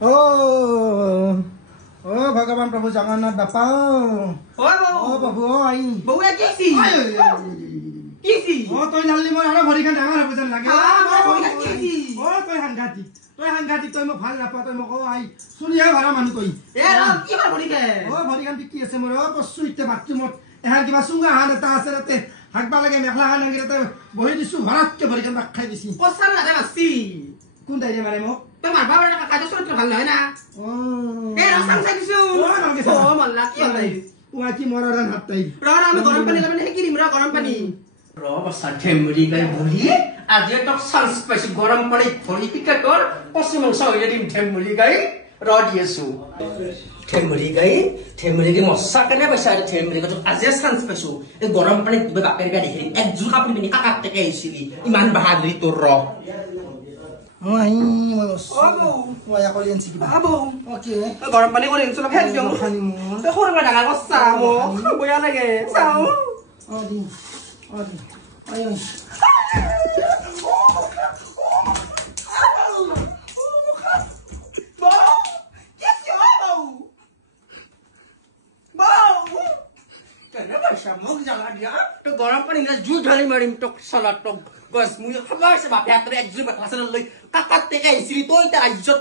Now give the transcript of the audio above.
ओ भगवान प्रभु जगन्नाथ बापा ओ बाबू ओ आई बउआ केसी केसी ओ तोय लाली মই আৰু ভৰিখন ডাঙৰ হ'ব যেন লাগে केसी ओ तोय হাংগাতি তই মোক ভাল নাপা তই মোক আই চুলিয়া ভৰা মানুহ তই এ কি ভাল ভৰিকে ओ ভৰিখন কি আছে মোৰ ओ পছু ইতে বাথৰুমত এহাৰ কিবা সুঙ্গা হান এটা আছে তে হাগবা লাগে মেখলা হান আংগিতে বহি দিছো ভৰাতকে ভৰিখন বাক খাই দিছি পছাৰ না মাছি কোন দাইৰে মাৰে মোক তই মারবা বড় কাজ চরিত্র ভাল নহয় না ओ এ রসাং চাইছো ও মল্লা কি হল ওয়া কি মরার হাত তাই র আমি গরম পানি লাবনে হে কিরিম র গরম পানি র বসা ঠেমরি গাই বলি আজি তো সান্স পাইছি গরম পানি ভরি পিকা কর পছু মাংস হইয়া দিম ঠেমরি গাই র দিয়েছো ঠেমরি গাই মশা কেনে পাইছা ঠেমরি গাই আজি সান্স পাইছো এই গরম পানি দিবে বাপের গাড়ি হেরি এক জুল কাপড় পিনি কাকাত থেকে আইছিলি ইমান বাহাদুরি তোর র ओ आई ओ या কলি আনছি কিবা আবো ওকে গরম পানি করে ইনসুলা ফেল দিও খানি মো তো খোরা ডাঙা কসা মো বয়া লাগে চাও ও দি আই তো গরম পানি না জু ঢালি মারিম তো সালা তো গস মুই খাবার সে বাপ হাতরে এক জুম ক্লাসে লই কাকাত থেকে আইছিলি তো এটা আইজত